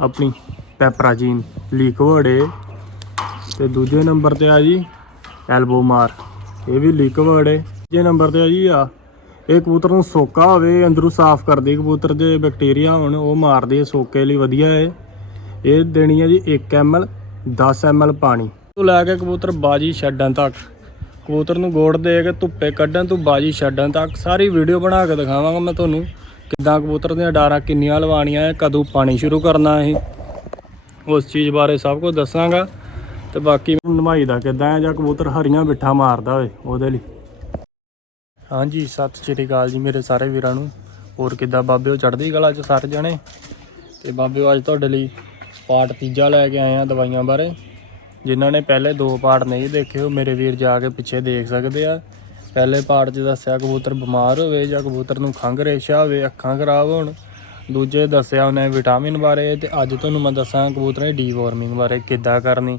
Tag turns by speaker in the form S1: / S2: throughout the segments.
S1: ਆਪਣੀ ਪੈਪਰਾਜੀਨ ਲਿਕਵਿਡ ਏ ਤੇ ਦੂਜੇ ਨੰਬਰ ਤੇ ਆ ਜੀ ਐਲਬੋ ਮਾਰ। ਇਹ ਵੀ ਲਿਕਵਿਡ ਏ ਤੀਜੇ ਨੰਬਰ ਤੇ ਆ ਜੀ ਆ। ਇਹ ਕਬੂਤਰ ਨੂੰ ਸੋਕਾ ਹੋਵੇ, ਅੰਦਰੋਂ ਸਾਫ਼ ਕਰਦੀ ਕਬੂਤਰ ਦੇ ਬੈਕਟੀਰੀਆ ਹੋਣ, ਉਹ ਮਾਰਦੀ ਹੈ ਸੋਕੇ ਲਈ ਵਧੀਆ ਏ ਇਹ ਦੇਣੀ ਹੈ ਜੀ 1 ml 10 ml ਪਾਣੀ। ਤੋਂ ਲੈ ਕੇ ਕਬੂਤਰ ਬਾਜੀ ਛੱਡਣ ਤੱਕ। ਕਬੂਤਰ ਨੂੰ ਗੋੜ ਦੇ ਕੇ ਧੁੱਪੇ ਕੱਢਣ ਤੋਂ ਬਾਜੀ ਛੱਡਣ ਤੱਕ। ਸਾਰੀ ਵੀਡੀਓ ਬਣਾ ਕੇ ਦਿਖਾਵਾਂਗਾ ਮੈਂ ਤੁਹਾਨੂੰ। ਕਿੱਦਾਂ ਕਬੂਤਰ ਦੀਆਂ ਡਾਰਾਂ ਕਿੰਨੀਆਂ ਲਵਾਉਣੀਆਂ ਹੈ ਕਦੋਂ ਪਾਣੀ ਸ਼ੁਰੂ ਕਰਨਾ ਹੈ ਉਸ ਚੀਜ਼ ਬਾਰੇ ਸਭ ਕੁਝ ਦੱਸਾਂਗਾ। ਤੇ ਬਾਕੀ ਨਮਾਈ ਦਾ ਕਿੱਦਾਂ ਹੈ ਜਾਂ ਕਬੂਤਰ ਹਰੀਆਂ ਬਿੱਠਾ ਮਾਰਦਾ ਹੋਵੇ, ਉਹਦੇ ਲਈ। ਹਾਂਜੀ, ਸਤਿ ਸ਼੍ਰੀ ਅਕਾਲ ਜੀ ਮੇਰੇ ਸਾਰੇ ਵੀਰਾਂ ਨੂੰ। ਹੋਰ ਕਿੱਦਾਂ? ਬਾਬਿਓ ਚੜ੍ਹਦੀ ਕਲਾ ਚ ਸਾਰੇ ਜਣੇ? ਤੇ ਬਾਬਿਓ, ਅੱਜ ਤੁਹਾਡੇ ਲਈ ਪਾਰਟ ਤੀਜਾ ਲੈ ਕੇ ਆਏ ਆ ਦਵਾਈਆਂ ਬਾਰੇ। ਜਿਨ੍ਹਾਂ ਨੇ ਪਹਿਲੇ ਦੋ ਪਾਰਟ ਨਹੀਂ ਦੇਖੇ, ਉਹ ਮੇਰੇ ਵੀਰ ਜਾ ਕੇ ਪਿੱਛੇ ਦੇਖ ਸਕਦੇ ਆ। ਪਹਿਲੇ ਪਾਰਟ 'ਚ ਦੱਸਿਆ ਕਬੂਤਰ ਬਿਮਾਰ ਹੋਵੇ ਜਾਂ ਕਬੂਤਰ ਨੂੰ ਖੰਘ ਰੇਸ਼ਾ ਹੋਵੇ, ਅੱਖਾਂ ਖਰਾਬ ਹੋਣ। ਦੂਜੇ ਦੱਸਿਆ ਉਹਨੇ ਵਿਟਾਮਿਨ ਬਾਰੇ ਤੇ ਅੱਜ ਤੁਹਾਨੂੰ ਮੈਂ ਦੱਸਾਂ ਕਬੂਤਰਾਂ ਦੀ ਡੀਵਾਰਮਿੰਗ ਬਾਰੇ ਕਿੱਦਾਂ ਕਰਨੀ,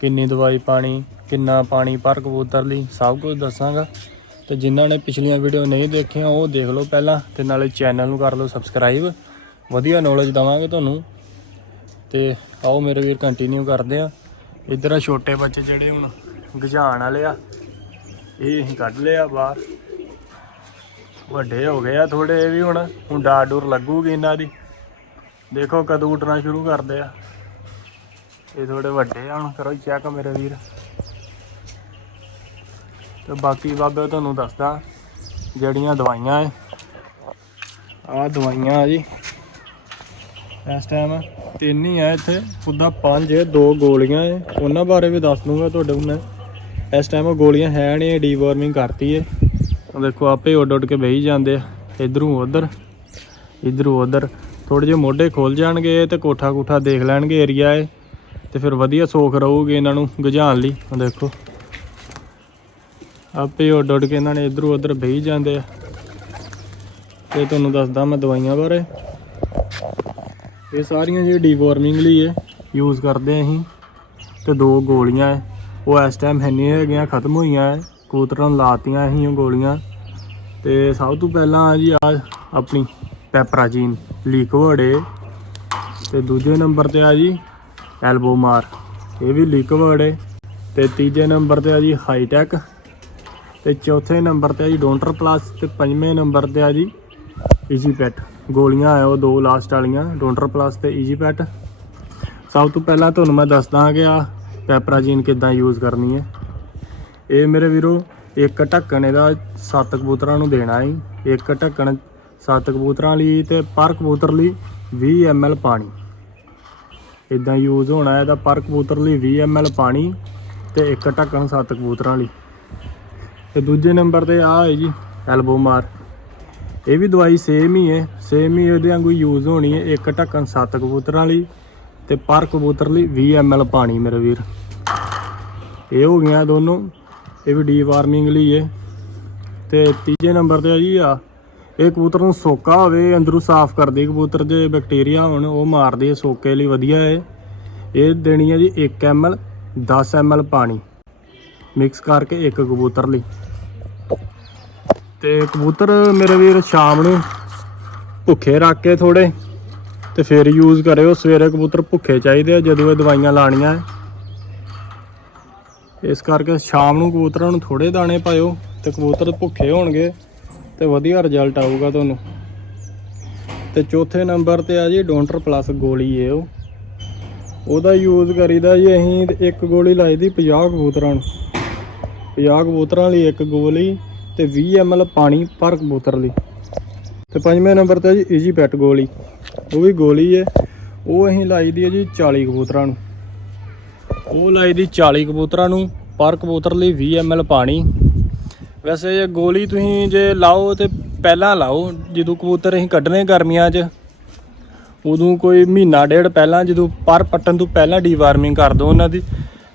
S1: ਕਿੰਨੀ ਦਵਾਈ ਪਾਣੀ, ਕਿੰਨਾ ਪਾਣੀ ਪਰ ਕਬੂਤਰ ਲਈ, ਸਭ ਕੁਝ ਦੱਸਾਂਗਾ। ਤੇ ਜਿਨ੍ਹਾਂ ਨੇ ਪਿਛਲੀਆਂ ਵੀਡੀਓ ਨਹੀਂ ਦੇਖੀਆਂ, ਉਹ ਦੇਖ ਲਓ ਪਹਿਲਾਂ ਤੇ ਨਾਲੇ ਚੈਨਲ ਨੂੰ ਕਰ ਲਓ ਸਬਸਕ੍ਰਾਈਬ ਵਧੀਆ ਨੌਲੇਜ ਦਵਾਂਗੇ ਤੁਹਾਨੂੰ। ਤੇ ਆਓ ਮੇਰੇ ਵੀਰ ਕੰਟੀਨਿਊ ਕਰਦੇ ਆ ਇੱਧਰ ਆ ਛੋਟੇ ਬੱਚੇ ਜਿਹੜੇ ਹੁਣ ਗਜਾਣ ਵਾਲੇ ਆ। ਇਹ ਅਸੀਂ ਕੱਢ ਲਿਆ ਬਾਹਰ। ਵੱਡੇ ਹੋ ਗਏ ਆ ਥੋੜੇ ਇਹ ਵੀ ਹੁਣ ਹੁਣ ਡਾਰ ਡੂਰ ਲੱਗੂਗੀ ਇਹਨਾਂ ਦੀ। ਦੇਖੋ ਕਦੋਂ ਉੱਡਣਾ ਸ਼ੁਰੂ ਕਰਦੇ ਆ। ਇਹ ਥੋੜੇ ਵੱਡੇ ਆ ਹੁਣ, ਕਰੋ ਚੈੱਕ ਮੇਰੇ ਵੀਰ। ਤੇ ਬਾਕੀ ਬਾਬੇ ਤੁਹਾਨੂੰ ਦੱਸਦਾ, ਜਿਹੜੀਆਂ ਦਵਾਈਆਂ ਐ। ਆ ਦਵਾਈਆਂ ਆ ਜੀ। ਇਸ ਟਾਈਮ ਤਿੰਨ ਹੀ ਆ ਇੱਥੇ। ਉਹਦਾ ਪੰਜ, ਦੋ ਗੋਲੀਆਂ ਹੈ ਉਹਨਾਂ ਬਾਰੇ ਵੀ ਦੱਸ ਦੂੰਗਾ ਤੁਹਾਡੇ ਨੂੰ ਇਸ ਟਾਈਮ ਉਹ ਗੋਲੀਆਂ ਹੈ ਨਹੀਂ ਡੀਵਾਰਮਿੰਗ ਕਰਤੀ ਏ। ਉਹ ਦੇਖੋ, ਆਪੇ ਉੱਡ ਉੱਡ ਕੇ ਬਹੀ ਜਾਂਦੇ ਆ। ਇਧਰੋਂ ਉਧਰ ਇਧਰੋਂ ਉਧਰ। ਥੋੜੇ ਜਿਹੇ ਮੋਢੇ ਖੋਲ ਜਾਣਗੇ ਤੇ ਕੋਠਾ ਕੋਠਾ ਦੇਖ ਲੈਣਗੇ ਏਰੀਆ ਏ ਤੇ ਫਿਰ ਵਧੀਆ ਸੋਖ ਰਹੂਗੀ ਇਹਨਾਂ ਨੂੰ ਗਜਾਣ ਲਈ। ਦੇਖੋ। ਆਪੇ ਉੱਡ ਉੱਡ ਕੇ ਇਹਨਾਂ ਨੇ ਇਧਰੋਂ ਉਧਰ ਬਹੀ ਜਾਂਦੇ ਆ। ਤੇ ਤੁਹਾਨੂੰ ਦੱਸਦਾ ਮੈਂ ਦਵਾਈਆਂ ਬਾਰੇ। ਇਹ ਸਾਰੀਆਂ ਜਿਹੜੀ ਡੀਵਾਰਮਿੰਗ ਲਈ ਹੈ ਯੂਜ਼ ਕਰਦੇ ਹਾਂ ਅਸੀਂ। ਤੇ ਦੋ ਗੋਲੀਆਂ ਹੈ ਉਹ ਇਸ ਟਾਈਮ ਹੈਨੀ ਹੈਗੀਆਂ, ਖਤਮ ਹੋਈਆਂ ਹੈ ਕਬੂਤਰਾਂ ਨੂੰ ਲਾਤੀਆਂ ਅਸੀਂ ਉਹ ਗੋਲੀਆਂ। ਤੇ ਸਭ ਤੋਂ ਪਹਿਲਾਂ ਜੀ ਆ ਆਪਣੀ ਪੈਪਰਾਜੀਨ ਲਿਕਵਿਡ ਏ ਤੇ ਦੂਜੇ ਨੰਬਰ ਤੇ ਆ ਜੀ ਐਲਬੋ ਮਾਰ। ਇਹ ਵੀ ਲਿਕਵਿਡ ਏ ਤੇ ਤੀਜੇ ਨੰਬਰ ਤੇ ਆ ਜੀ ਹਾਈਟੈਕ। ਤੇ ਚੌਥੇ ਨੰਬਰ ਤੇ ਆ ਜੀ ਡੋਂਟਰ ਪਲੱਸ। ਤੇ ਪੰਜਵੇਂ ਨੰਬਰ ਤੇ ਆ ਜੀ ਈਜੀ ਪੈਟ। ਗੋਲੀਆਂ ਆ ਉਹ ਦੋ ਲਾਸਟ ਵਾਲੀਆਂ, ਡੋਂਟਰ ਪਲੱਸ ਤੇ ਈਜੀ ਪੈਟ। ਸਭ ਤੋਂ ਪਹਿਲਾਂ ਤੁਹਾਨੂੰ ਮੈਂ ਦੱਸਦਾ ਕਿ ਆ ਪੈਪਰਾਜੀਨ ਕਿੱਦਾਂ ਯੂਜ਼ ਕਰਨੀ ਹੈ। ਇਹ ਮੇਰੇ ਵੀਰੋ, ਇੱਕ ਢੱਕਣ ਇਹਦਾ ਸੱਤ ਕਬੂਤਰਾਂ ਨੂੰ ਦੇਣਾ ਹੈ। ਇੱਕ ਢੱਕਣ ਸੱਤ ਕਬੂਤਰਾਂ ਲਈ ਤੇ ਪਰ ਕਬੂਤਰ ਲਈ 20 ml ਪਾਣੀ। ਇਦਾਂ ਯੂਜ਼ ਹੋਣਾ ਇਹਦਾ ਪਰ ਕਬੂਤਰ ਲਈ 20 ml ਪਾਣੀ ਤੇ ਇੱਕ ਢੱਕਣ ਸੱਤ ਕਬੂਤਰਾਂ ਲਈ। ਤੇ ਦੂਜੇ ਨੰਬਰ ਤੇ ਆ ਹੈ ਜੀ ਐਲਬੋ ਮਾਰ। ਇਹ ਵੀ ਦਵਾਈ ਸੇਮ ਹੀ ਹੈ। ਸੇਮ ਹੀ ਉਹਦੇ ਵਾਂਗੂ ਯੂਜ਼ ਹੋਣੀ ਹੈ ਇੱਕ ਢੱਕਣ ਸੱਤ ਕਬੂਤਰਾਂ ਲਈ ਤੇ ਪਰ ਕਬੂਤਰ ਲਈ 20 ml ਪਾਣੀ ਮੇਰੇ ਵੀਰ। ਇਹ ਹੋ ਗਿਆ ਦੋਨੋਂ। ਇਹ ਵੀ ਡੀ ਵਾਰਮਿੰਗ ਲਈ ਹੈ ਤੇ ਤੀਜੇ ਨੰਬਰ ਤੇ ਆ ਜੀ ਆ। ਇਹ ਕਬੂਤਰ ਨੂੰ ਸੋਕਾ ਹੋਵੇ ਅੰਦਰੋਂ ਸਾਫ਼ ਕਰਦੀ ਕਬੂਤਰ ਜੇ ਬੈਕਟੀਰੀਆ ਹੋਣ, ਉਹ ਮਾਰਦੀ ਹੈ ਸੋਕੇ ਲਈ ਵਧੀਆ ਹੈ ਇਹ ਦੇਣੀ ਹੈ ਜੀ 1 ml 10 ml ਪਾਣੀ। ਮਿਕਸ ਕਰਕੇ ਇੱਕ ਕਬੂਤਰ ਲਈ। ਤੇ ਕਬੂਤਰ ਮੇਰੇ ਵੀਰ ਸ਼ਾਮ ਨੂੰ ਭੁੱਖੇ ਰੱਖ ਕੇ ਥੋੜੇ ਤੇ ਫਿਰ ਯੂਜ਼ ਕਰਿਓ, ਸਵੇਰੇ ਕਬੂਤਰ ਭੁੱਖੇ ਚਾਹੀਦੇ ਆ, ਜਦੋਂ ਇਹ ਦਵਾਈਆਂ ਲਾਣੀਆਂ ਇਸ ਕਰਕੇ ਸ਼ਾਮ ਨੂੰ ਕਬੂਤਰਾਂ ਨੂੰ ਥੋੜੇ ਦਾਣੇ ਪਾਇਓ ਤੇ ਕਬੂਤਰ ਭੁੱਖੇ ਹੋਣਗੇ ਤੇ ਵਧੀਆ ਰਿਜ਼ਲਟ ਆਊਗਾ ਤੁਹਾਨੂੰ। ਤੇ ਚੌਥੇ ਨੰਬਰ ਤੇ ਆ ਜੀ, ਡੋਂਟਰ ਪਲੱਸ ਗੋਲੀ ਏ ਉਹ। ਉਹਦਾ ਯੂਜ਼ ਕਰੀਦਾ ਜੀ ਅਸੀਂ ਇੱਕ ਗੋਲੀ ਲਾਈ ਦੀ 50 ਕਬੂਤਰਾਂ ਨੂੰ। 50 ਕਬੂਤਰਾਂ ਲਈ ਇੱਕ ਗੋਲੀ ਤੇ 20 ml ਪਾਣੀ ਪਰ ਕਬੂਤਰ ਲਈ। ਤੇ ਪੰਜਵੇਂ ਨੰਬਰ ਤੇ ਜੀ ਈਜੀ ਪੈਟ ਗੋਲੀ। ਉਹ ਵੀ ਗੋਲੀ ਹੈ ਉਹ ਅਸੀਂ ਲਾਈ ਦੀ ਹੈ ਜੀ 40 ਕਬੂਤਰਾਂ ਨੂੰ। ਉਹ ਲਾਈ ਦੀ 40 ਕਬੂਤਰਾਂ ਨੂੰ ਪਰ ਕਬੂਤਰ ਲਈ 20 ml ਪਾਣੀ। ਵੈਸੇ ਇਹ ਗੋਲੀ ਤੁਸੀਂ ਜੇ ਲਾਓ ਤੇ ਪਹਿਲਾਂ ਲਾਓ, ਜਦੋਂ ਕਬੂਤਰ ਅਸੀਂ ਕੱਢਨੇ ਗਰਮੀਆਂ 'ਚ, ਉਦੋਂ ਕੋਈ ਮਹੀਨਾ ਡੇਢ ਪਹਿਲਾਂ ਜਦੋਂ ਪਰ ਪੱਟਣ ਤੋਂ ਪਹਿਲਾਂ ਡੀਵਾਰਮਿੰਗ ਕਰ ਦਿਓ ਉਹਨਾਂ ਦੀ।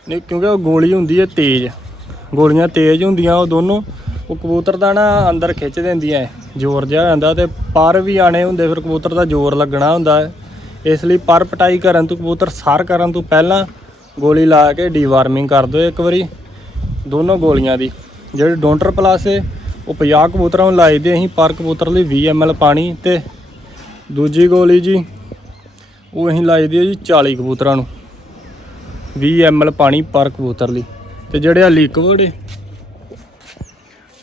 S1: ਕਿਉਂਕਿ ਉਹ ਗੋਲੀ ਹੁੰਦੀ ਹੈ ਤੇਜ਼। ਗੋਲੀਆਂ ਤੇਜ਼ ਹੁੰਦੀਆਂ ਉਹ ਦੋਨੋਂ। ਉਹ ਕਬੂਤਰ ਦਾ ਨਾ ਅੰਦਰ ਖਿੱਚ ਦਿੰਦੀਆਂ ਹੈ, ਜ਼ੋਰ ਜਿਹਾ ਹੋ ਜਾਂਦਾ ਤੇ ਪਰ ਵੀ ਆਣੇ ਹੁੰਦੇ ਫਿਰ ਕਬੂਤਰ ਦਾ ਜ਼ੋਰ ਲੱਗਣਾ ਹੁੰਦਾ ਇਸ ਲਈ ਪਰ ਪਟਾਈ ਕਰਨ ਤੋਂ ਕਬੂਤਰ ਸਾਰ ਕਰਨ ਤੋਂ ਪਹਿਲਾਂ ਗੋਲੀ ਲਾ ਕੇ ਡੀਵਾਰਮਿੰਗ ਕਰ ਦਿਓ ਇੱਕ ਵਾਰੀ ਦੋਨੋਂ ਗੋਲੀਆਂ ਦੀ। ਜਿਹੜੀ ਡੋਂਟਰ ਪਲੱਸ ਹੈ ਉਹ 50 ਕਬੂਤਰਾਂ ਨੂੰ ਲਾਈ ਦੇ ਅਸੀਂ ਪਰ ਕਬੂਤਰ ਲਈ 20 ml ਪਾਣੀ ਤੇ ਦੂਜੀ ਗੋਲੀ ਜੀ ਉਹ ਅਸੀਂ ਲਾਈ ਦੀ ਜੀ 40 ਕਬੂਤਰਾਂ ਨੂੰ। 20 ml ਪਾਣੀ ਪਰ ਕਬੂਤਰ ਲਈ। ਤੇ ਜਿਹੜੇ ਆ ਲਿਕਵਿਡ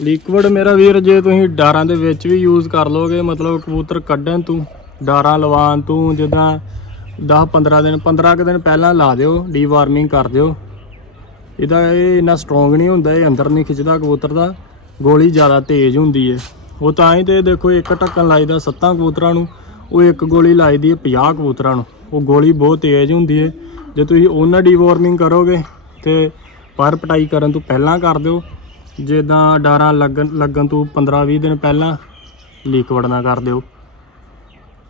S1: ਲਿਕਵਿਡ ਮੇਰਾ ਵੀਰ, ਜੇ ਤੁਸੀਂ ਡਾਰਾਂ ਦੇ ਵਿੱਚ ਵੀ ਯੂਜ਼ ਕਰ ਲੋਗੇ ਮਤਲਬ ਕਬੂਤਰ ਕੱਢਣ ਤੋਂ, ਡਾਰਾਂ ਲਵਾਉਣ ਤੋਂ, ਜਿੱਦਾਂ 10 15 ਦਿਨ 15 ਕੁ ਦਿਨ ਪਹਿਲਾਂ ਲਾ ਦਿਓ ਡੀਵਾਰਮਿੰਗ ਕਰ ਦਿਓ। ਇਹਦਾ ਇਹ ਇੰਨਾ ਸਟਰੋਂਗ ਨਹੀਂ ਹੁੰਦਾ, ਇਹ ਅੰਦਰ ਨਹੀਂ ਖਿੱਚਦਾ ਕਬੂਤਰ ਦਾ, ਗੋਲੀ ਜ਼ਿਆਦਾ ਤੇਜ਼ ਹੁੰਦੀ ਹੈ ਉਹ ਤਾਂ ਹੀ ਤੇ ਦੇਖੋ, ਇੱਕ ਢੱਕਣ ਲਾਈਦਾ ਸੱਤਾਂ ਕਬੂਤਰਾਂ ਨੂੰ, ਉਹ ਇੱਕ ਗੋਲੀ ਲਾਈਦੀ ਹੈ 50 ਕਬੂਤਰਾਂ ਨੂੰ। ਉਹ ਗੋਲੀ ਬਹੁਤ ਤੇਜ਼ ਹੁੰਦੀ ਹੈ ਜੇ ਤੁਸੀਂ ਉਹਨਾਂ ਡੀਵਾਰਮਿੰਗ ਕਰੋਗੇ, ਤੇ ਪਰ ਪਟਾਈ ਕਰਨ ਤੋਂ ਪਹਿਲਾਂ ਕਰ ਦਿਓ ਜਿੱਦਾਂ ਡਾਰਾਂ ਲੱਗਣ ਲੱਗਣ ਤੋਂ 15-20 ਦਿਨ ਪਹਿਲਾਂ ਲਿਕਵਿਡ ਨਾ ਕਰ ਦਿਓ।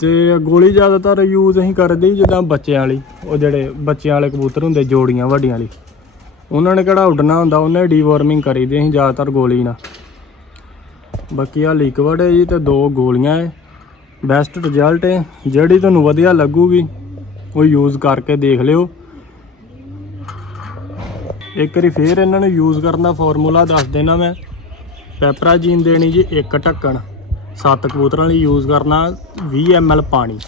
S1: ਤੇ ਗੋਲੀ ਜ਼ਿਆਦਾਤਰ ਯੂਜ਼ ਅਸੀਂ ਕਰਦੇ ਜਿੱਦਾਂ ਬੱਚਿਆਂ ਵਾਲੀ, ਉਹ ਜਿਹੜੇ ਬੱਚਿਆਂ ਵਾਲੇ ਕਬੂਤਰ ਹੁੰਦੇ ਜੋੜੀਆਂ ਵੱਡੀਆਂ ਵਾਲੀ। ਉਹਨਾਂ ਨੇ ਕਿਹੜਾ ਉੱਡਣਾ ਹੁੰਦਾ, ਉਹਨੇ ਡੀਵਾਰਮਿੰਗ ਕਰੀਦੀ ਅਸੀਂ ਜ਼ਿਆਦਾਤਰ ਗੋਲੀ ਨਾਲ। ਬਾਕੀ ਆ ਲਿਕਵਿਡ ਹੈ ਜੀ ਤੇ ਦੋ ਗੋਲੀਆਂ ਹੈ ਬੈਸਟ ਰਿਜ਼ਲਟ ਹੈ ਜਿਹੜੀ ਤੁਹਾਨੂੰ ਵਧੀਆ ਲੱਗੂਗੀ, ਉਹ ਯੂਜ਼ ਕਰਕੇ ਦੇਖ ਲਿਓ। ਇੱਕ ਵਾਰੀ ਫੇਰ ਇਹਨਾਂ ਨੂੰ ਯੂਜ਼ ਕਰਨ ਦਾ ਫਾਰਮੂਲਾ ਦੱਸ ਦੇਣਾ ਮੈਂ। ਪੈਪਰਾਜੀਨ ਦੇਣੀ ਜੀ ਇੱਕ ਢੱਕਣ। ਸੱਤ ਕਬੂਤਰਾਂ ਲਈ ਯੂਜ਼ ਕਰਨਾ 20 ml ਪਾਣੀ।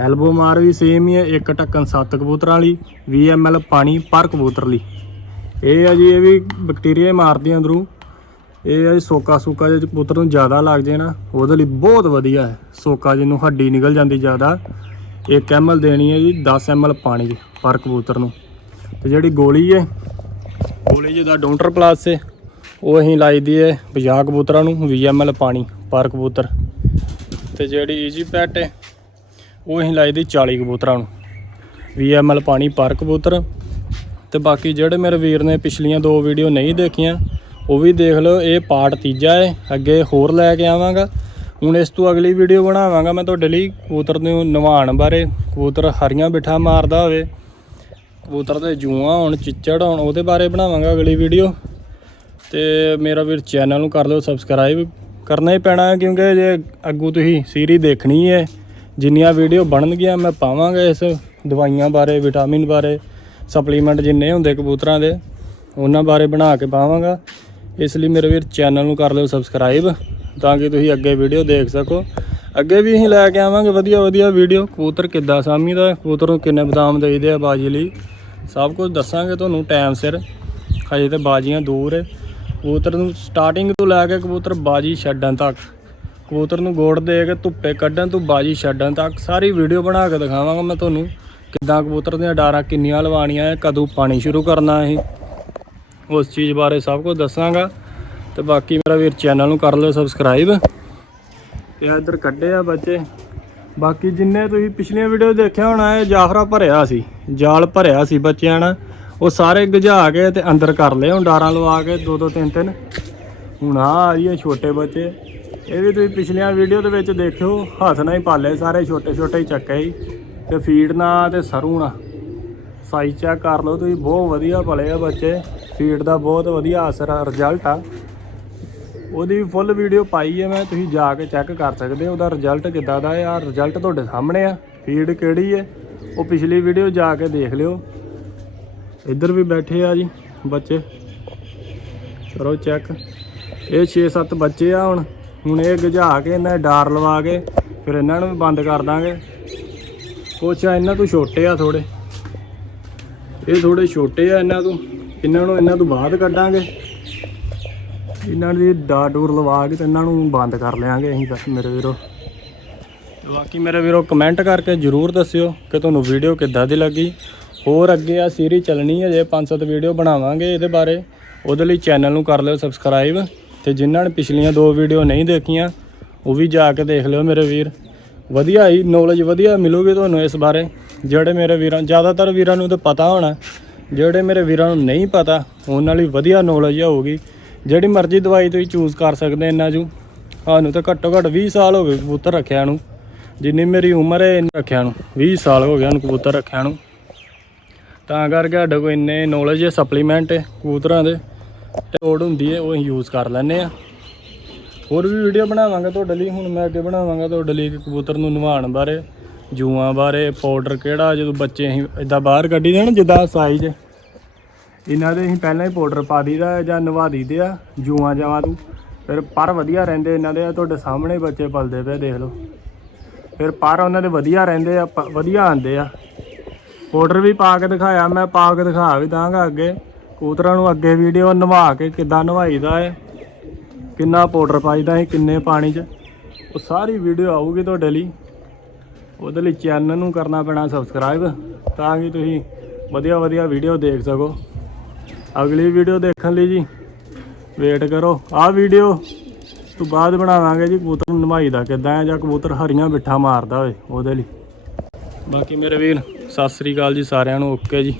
S1: ਐਲਬੋ ਮਾਰ ਵੀ ਸੇਮ ਹੀ ਹੈ, ਇੱਕ ਢੱਕਣ ਸੱਤ ਕਬੂਤਰਾਂ ਲਈ 20 ml ਪਾਣੀ ਪਰ ਕਬੂਤਰ ਲਈ। ਇਹ ਆ ਜੀ, ਇਹ ਵੀ ਬੈਕਟੀਰੀਆ ਮਾਰਦੀ ਅੰਦਰੋਂ। ਇਹ ਆ ਜੀ, ਸੋਕਾ ਸੋਕਾ ਜੇ ਕਬੂਤਰ ਨੂੰ ਜ਼ਿਆਦਾ ਲੱਗ ਜੇ ਨਾ, ਉਹਦੇ ਲਈ ਬਹੁਤ ਵਧੀਆ ਹੈ। ਸੋਕਾ ਜਿਹਨੂੰ ਹੱਡੀ ਨਿਕਲ ਜਾਂਦੀ ਜ਼ਿਆਦਾ। ਇੱਕ ml ਦੇਣੀ ਹੈ ਜੀ 10 ml ਪਾਣੀ ਦੀ ਪਰ ਕਬੂਤਰ ਨੂੰ। ਤੇ ਜਿਹੜੀ ਗੋਲੀ ਹੈ ਗੋਲੀ ਜਿਹਦਾ ਡੋਂਟਰ ਪਲਾਸ ਹੈ ਉਹ ਅਸੀਂ ਲਾਈ ਦੀ ਹੈ 50 ਕਬੂਤਰਾਂ ਨੂੰ 20 ml ਪਾਣੀ ਪਰ ਕਬੂਤਰ। ਤੇ ਜਿਹੜੀ ਈਜੀ ਪੈਟ ਹੈ ਉਹ ਅਸੀਂ ਲਾਈ ਦੀ 40 ਕਬੂਤਰਾਂ ਨੂੰ। 20 ml ਪਾਣੀ ਪਰ ਕਬੂਤਰ। ਤੇ ਬਾਕੀ ਜਿਹੜੇ ਮੇਰੇ ਵੀਰ ਨੇ ਪਿਛਲੀਆਂ ਦੋ ਵੀਡੀਓ ਨਹੀਂ ਦੇਖੀਆਂ, ਉਹ ਵੀ ਦੇਖ ਲਓ, ਇਹ ਪਾਰਟ ਤੀਜਾ ਹੈ ਅੱਗੇ ਹੋਰ ਲੈ ਕੇ ਆਵਾਂਗਾ। ਹੁਣ ਇਸ ਤੋਂ ਅਗਲੀ ਵੀਡੀਓ ਬਣਾਵਾਂਗਾ, ਮੈਂ ਤੁਹਾਡੇ ਲਈ ਕਬੂਤਰ ਨੂੰ ਨਵਾਉਣ ਬਾਰੇ, ਕਬੂਤਰ ਹਰੀਆਂ ਬਿਠਾ ਮਾਰਦਾ ਹੋਵੇ। ਕਬੂਤਰ ਦੇ ਜੂਆਂ, ਹੋਣ ਚਿੱਚੜ, ਹੋਣ ਉਹਦੇ ਬਾਰੇ ਬਣਾਵਾਂਗਾ ਅਗਲੀ ਵੀਡੀਓ ਤੇ ਮੇਰਾ ਵੀਰ ਚੈਨਲ ਨੂੰ ਕਰ ਲਿਓ ਸਬਸਕ੍ਰਾਈਬ ਕਰਨਾ ਹੀ ਪੈਣਾ ਹੈ, ਕਿਉਂਕਿ ਜੇ ਅੱਗੂ ਤੁਸੀਂ ਸੀਰੀ ਦੇਖਣੀ ਹੈ, ਜਿੰਨੀਆਂ ਵੀਡੀਓ ਬਣਨਗੀਆਂ, ਮੈਂ ਪਾਵਾਂਗਾ ਇਸ ਦਵਾਈਆਂ ਬਾਰੇ ਵਿਟਾਮਿਨ ਬਾਰੇ ਸਪਲੀਮੈਂਟ ਜਿੰਨੇ ਹੁੰਦੇ ਕਬੂਤਰਾਂ ਦੇ, ਉਹਨਾਂ ਬਾਰੇ ਬਣਾ ਕੇ ਪਾਵਾਂਗਾ। ਇਸ ਲਈ ਮੇਰੇ ਵੀਰ ਚੈਨਲ ਨੂੰ ਕਰ ਲਿਓ ਸਬਸਕ੍ਰਾਈਬ ਤਾਂ ਕਿ ਤੁਸੀਂ ਅੱਗੇ ਵੀਡੀਓ ਦੇਖ ਸਕੋ। ਅੱਗੇ ਵੀ ਅਸੀਂ ਲੈ ਕੇ ਆਵਾਂਗੇ ਵਧੀਆ ਵਧੀਆ ਵੀਡੀਓ ਕਬੂਤਰ ਕਿੱਦਾਂ ਸਾਮੀਦਾ ਕਬੂਤਰ ਨੂੰ ਕਿੰਨੇ ਬਦਾਮ ਦੇਈਦੇ ਆ ਬਾਜੀ ਲਈ। ਸਭ ਕੁਝ ਦੱਸਾਂਗੇ ਤੁਹਾਨੂੰ ਟਾਈਮ ਸਿਰ। ਹਜੇ ਤੇ ਬਾਜੀਆਂ ਦੂਰ ਹੈ ਕਬੂਤਰ ਨੂੰ ਸਟਾਰਟਿੰਗ ਤੋਂ ਲੈ ਕੇ ਕਬੂਤਰ ਬਾਜੀ ਛੱਡਣ ਤੱਕ, ਕਬੂਤਰ ਨੂੰ ਗੋੜ ਦੇ ਕੇ ਧੁੱਪੇ ਕੱਢਣ ਤੋਂ ਬਾਜੀ ਛੱਡਣ ਤੱਕ ਸਾਰੀ ਵੀਡੀਓ ਬਣਾ ਕੇ ਦਿਖਾਵਾਂਗਾ ਮੈਂ ਤੁਹਾਨੂੰ ਕਿੱਦਾਂ ਕਬੂਤਰ ਦੀਆਂ ਡਾਰਾਂ ਕਿੰਨੀਆਂ ਲਵਾਉਣੀਆਂ ਹੈ ਕਦੋਂ ਪਾਣੀ ਸ਼ੁਰੂ ਕਰਨਾ ਹੈ ਉਸ ਚੀਜ਼ ਬਾਰੇ ਸਭ ਕੁਝ ਦੱਸਾਂਗਾ। ਤੇ ਬਾਕੀ ਮੇਰਾ ਵੀਰ ਚੈਨਲ ਨੂੰ ਕਰ ਲਿਓ ਸਬਸਕ੍ਰਾਈਬ ਤੇ ਆਹ ਇੱਧਰ ਕੱਢੇ ਆ ਬੱਚੇ। ਬਾਕੀ ਜਿੰਨੇ ਤੁਸੀਂ ਪਿਛਲੀਆਂ ਵੀਡੀਓ ਦੇਖਿਆ ਹੋਣਾ, ਇਹ ਜਾਫਰਾ ਭਰਿਆ ਸੀ, ਜਾਲ ਭਰਿਆ ਸੀ ਬੱਚਿਆਂ ਨਾਲ। ਉਹ ਸਾਰੇ ਗਜਾ ਕੇ ਤੇ ਅੰਦਰ ਕਰ ਲਏ, ਹੁਣ ਡਾਰਾਂ ਲਵਾ ਕੇ ਦੋ ਦੋ ਤਿੰਨ ਤਿੰਨ। ਹੁਣ ਆ ਆ ਛੋਟੇ ਬੱਚੇ। ਇਹ ਵੀ ਤੁਸੀਂ ਪਿਛਲੀਆਂ ਵੀਡੀਓ ਦੇ ਵਿੱਚ ਦੇਖਿਓ, ਹੱਥ ਨਾਲ ਹੀ ਪਾਲੇ ਸਾਰੇ, ਛੋਟੇ ਛੋਟੇ ਹੀ ਚੱਕੇ ਹੀ ਤੇ ਫੀਡ ਨਾਲ ਤੇ ਸਰੂ ਨਾਲ ਸਾਈਜ਼ ਚੈੱਕ ਕਰ ਲਓ ਤੁਸੀਂ, ਬਹੁਤ ਵਧੀਆ ਪਲੇ ਆ ਬੱਚੇ। ਫੀਡ ਦਾ ਬਹੁਤ ਵਧੀਆ ਅਸਰ ਆ ਰਿਜ਼ਲਟ ਆ। ਉਹਦੀ ਵੀ ਫੁੱਲ ਵੀਡੀਓ ਪਾਈ ਹੈ ਮੈਂ, ਤੁਸੀਂ ਜਾ ਕੇ ਚੈੱਕ ਕਰ ਸਕਦੇ ਹੋ, ਉਹਦਾ ਰਿਜ਼ਲਟ ਕਿੱਦਾਂ ਦਾ ਹੈ ਆ ਰਿਜ਼ਲਟ ਤੁਹਾਡੇ ਸਾਹਮਣੇ ਆ ਫੀਡ ਕਿਹੜੀ ਹੈ, ਉਹ ਪਿਛਲੀ ਵੀਡੀਓ ਜਾ ਕੇ ਦੇਖ ਲਿਓ। ਇੱਧਰ ਵੀ ਬੈਠੇ ਆ ਜੀ, ਬੱਚੇ। ਕਰੋ ਚੈੱਕ ਇਹ 6-7 ਬੱਚੇ ਆ ਹੁਣ ਹੁਣ ਇਹ ਗਜਾ ਕੇ ਇਹਨਾਂ ਦੇ ਡਾਰ ਲਵਾ ਕੇ ਫਿਰ ਇਹਨਾਂ ਨੂੰ ਵੀ ਬੰਦ ਕਰ ਦਾਂਗੇ। ਕੁਛ ਆ, ਇਹਨਾਂ ਤੋਂ ਛੋਟੇ ਆ ਥੋੜੇ ਇਹ ਥੋੜੇ ਛੋਟੇ ਆ ਇਹਨਾਂ ਤੋਂ, ਇਹਨਾਂ ਨੂੰ, ਇਹਨਾਂ ਤੋਂ ਬਾਅਦ ਕੱਢਾਂਗੇ। ਇਹਨਾਂ ਦੀ ਡਾਰ ਡੂਰ ਲਵਾ ਕੇ ਤੇ ਇਹਨਾਂ ਨੂੰ ਬੰਦ ਕਰ ਲਿਆਂਗੇ ਅਸੀਂ ਬਸ ਮੇਰੇ ਵੀਰੋ। ਬਾਕੀ ਮੇਰੇ ਵੀਰੋ ਕਮੈਂਟ ਕਰਕੇ ਜਰੂਰ ਦੱਸਿਓ ਕਿ ਤੁਹਾਨੂੰ ਵੀਡੀਓ ਕਿੱਦਾਂ ਦੀ ਲੱਗੀ। ਹੋਰ ਅੱਗੇ ਆ ਸੀਰੀ ਚੱਲਣੀ ਹੈ ਜੇ ਪੰਜ ਸੱਤ ਵੀਡੀਓ ਬਣਾਵਾਂਗੇ ਇਹਦੇ ਬਾਰੇ, ਉਹਦੇ ਲਈ ਚੈਨਲ ਨੂੰ ਕਰ ਲਿਓ ਸਬਸਕ੍ਰਾਈਬ ਤੇ ਜਿਨ੍ਹਾਂ ਨੇ ਪਿਛਲੀਆਂ ਦੋ ਵੀਡੀਓ ਨਹੀਂ ਦੇਖੀਆਂ, ਉਹ ਵੀ ਜਾ ਕੇ ਦੇਖ ਲਿਓ ਮੇਰੇ ਵੀਰ। ਵਧੀਆ ਹੀ ਨੌਲੇਜ ਵਧੀਆ ਮਿਲੂਗੀ ਤੁਹਾਨੂੰ ਇਸ ਬਾਰੇ। ਜਿਹੜੇ ਮੇਰੇ ਵੀਰਾਂ, ਜ਼ਿਆਦਾਤਰ ਵੀਰਾਂ ਨੂੰ ਤਾਂ ਪਤਾ ਹੋਣਾ, ਜਿਹੜੇ ਮੇਰੇ ਵੀਰਾਂ ਨੂੰ ਨਹੀਂ ਪਤਾ, ਉਹਨਾਂ ਲਈ ਵਧੀਆ ਨੌਲੇਜ ਹੋਊਗੀ। ਜਿਹੜੀ ਮਰਜ਼ੀ ਦਵਾਈ ਤੁਸੀਂ ਚੂਜ਼ ਕਰ ਸਕਦੇ ਇਹਨਾਂ ਚੋਂ ਸਾਨੂੰ ਤਾਂ ਘੱਟੋ ਘੱਟ 20 ਸਾਲ ਹੋ ਗਏ ਕਬੂਤਰ ਰੱਖਿਆ ਨੂੰ। ਜਿੰਨੀ ਮੇਰੀ ਉਮਰ ਹੈ, ਇੰਨੀ ਰੱਖਿਆ ਨੂੰ। 20 ਸਾਲ ਹੋ ਗਏ ਹਨ ਕਬੂਤਰ ਰੱਖਿਆ ਨੂੰ। ਤਾਂ ਕਰਕੇ ਸਾਡੇ ਕੋਲ ਇੰਨੇ ਨੌਲੇਜ ਹੈ ਸਪਲੀਮੈਂਟ ਹੈ ਕਬੂਤਰਾਂ ਦੇ। ਤੇ ਲੋੜ ਹੁੰਦੀ ਹੈ, ਉਹ ਅਸੀਂ ਯੂਜ਼ ਕਰ ਲੈਂਦੇ ਆ ਹੋਰ ਵੀ ਵੀਡੀਓ ਬਣਾਵਾਂਗਾ ਤੁਹਾਡੇ ਲਈ। ਹੁਣ ਮੈਂ ਅੱਗੇ ਬਣਾਵਾਂਗਾ ਤੁਹਾਡੇ ਲਈ ਕਿ ਕਬੂਤਰ ਨੂੰ ਨਵਾਉਣ ਬਾਰੇ, ਜੂਆਂ ਬਾਰੇ ਪਾਊਡਰ ਕਿਹੜਾ, ਜਦੋਂ ਬੱਚੇ ਅਸੀਂ ਇਦਾਂ ਬਾਹਰ ਕੱਢੀ ਦੇਣ ਜਿੱਦਾਂ ਸਾਈਜ਼ ਇਹਨਾਂ ਦੇ ਅਸੀਂ ਪਹਿਲਾਂ ਹੀ ਪਾਊਡਰ ਪਾ ਦਈਦਾ ਜਾਂ ਨਵਾ ਦਈਦੇ ਆ, ਜੂਆਂ ਜਾਵਾਂ ਤੋਂ। ਫਿਰ ਪਰ ਵਧੀਆ ਰਹਿੰਦੇ ਇਹਨਾਂ ਦੇ ਆ, ਤੁਹਾਡੇ ਸਾਹਮਣੇ ਬੱਚੇ ਪਲਦੇ ਪਏ, ਦੇਖ ਲਓ। ਫਿਰ ਪਰ ਉਹਨਾਂ ਦੇ ਵਧੀਆ ਰਹਿੰਦੇ ਆ, ਪ- ਵਧੀਆ ਆਉਂਦੇ ਆ। ਪਾਊਡਰ ਵੀ ਪਾ ਕੇ ਦਿਖਾਇਆ, ਮੈਂ ਪਾ ਕੇ ਦਿਖਾ ਵੀ ਦਾਂਗਾ ਅੱਗੇ। ਕੂਤਰਾਂ ਨੂੰ ਅੱਗੇ ਵੀਡੀਓ ਨਵਾ ਕੇ ਕਿੱਦਾਂ ਨਵਾਈਦਾ ਹੈ, ਕਿੰਨਾ ਪਾਊਡਰ ਪਾਈਦਾ ਹੈ, ਕਿੰਨੇ ਪਾਣੀ 'ਚ। ਉਹ ਸਾਰੀ ਵੀਡੀਓ ਆਊਗੀ ਤੁਹਾਡੇ ਲਈ। ਉਹਦੇ ਲਈ ਚੈਨਲ ਨੂੰ ਕਰਨਾ ਪੈਣਾ ਸਬਸਕ੍ਰਾਈਬ ਤਾਂ ਕਿ ਤੁਸੀਂ ਵਧੀਆ ਵਧੀਆ ਵੀਡੀਓ ਦੇਖ ਸਕੋ। ਅਗਲੀ ਵੀਡੀਓ ਦੇਖਣ ਲਈ ਜੀ। ਵੇਟ ਕਰੋ। ਆਹ ਵੀਡੀਓ ਤੋਂ ਬਾਅਦ ਬਣਾਵਾਂਗੇ ਜੀ ਕਬੂਤਰ ਨੂੰ ਨਵਾਈਦਾ ਕਿੱਦਾਂ ਹੈ ਜਾਂ ਕਬੂਤਰ ਹਰੀਆਂ ਬਿੱਠਾ ਮਾਰਦਾ ਹੋਵੇ ਉਹਦੇ ਲਈ। ਬਾਕੀ ਮੇਰੇ ਵੀਰ, ਸਤਿ ਸ੍ਰੀ ਅਕਾਲ ਜੀ ਸਾਰਿਆਂ ਨੂੰ। ਓਕੇ ਜੀ।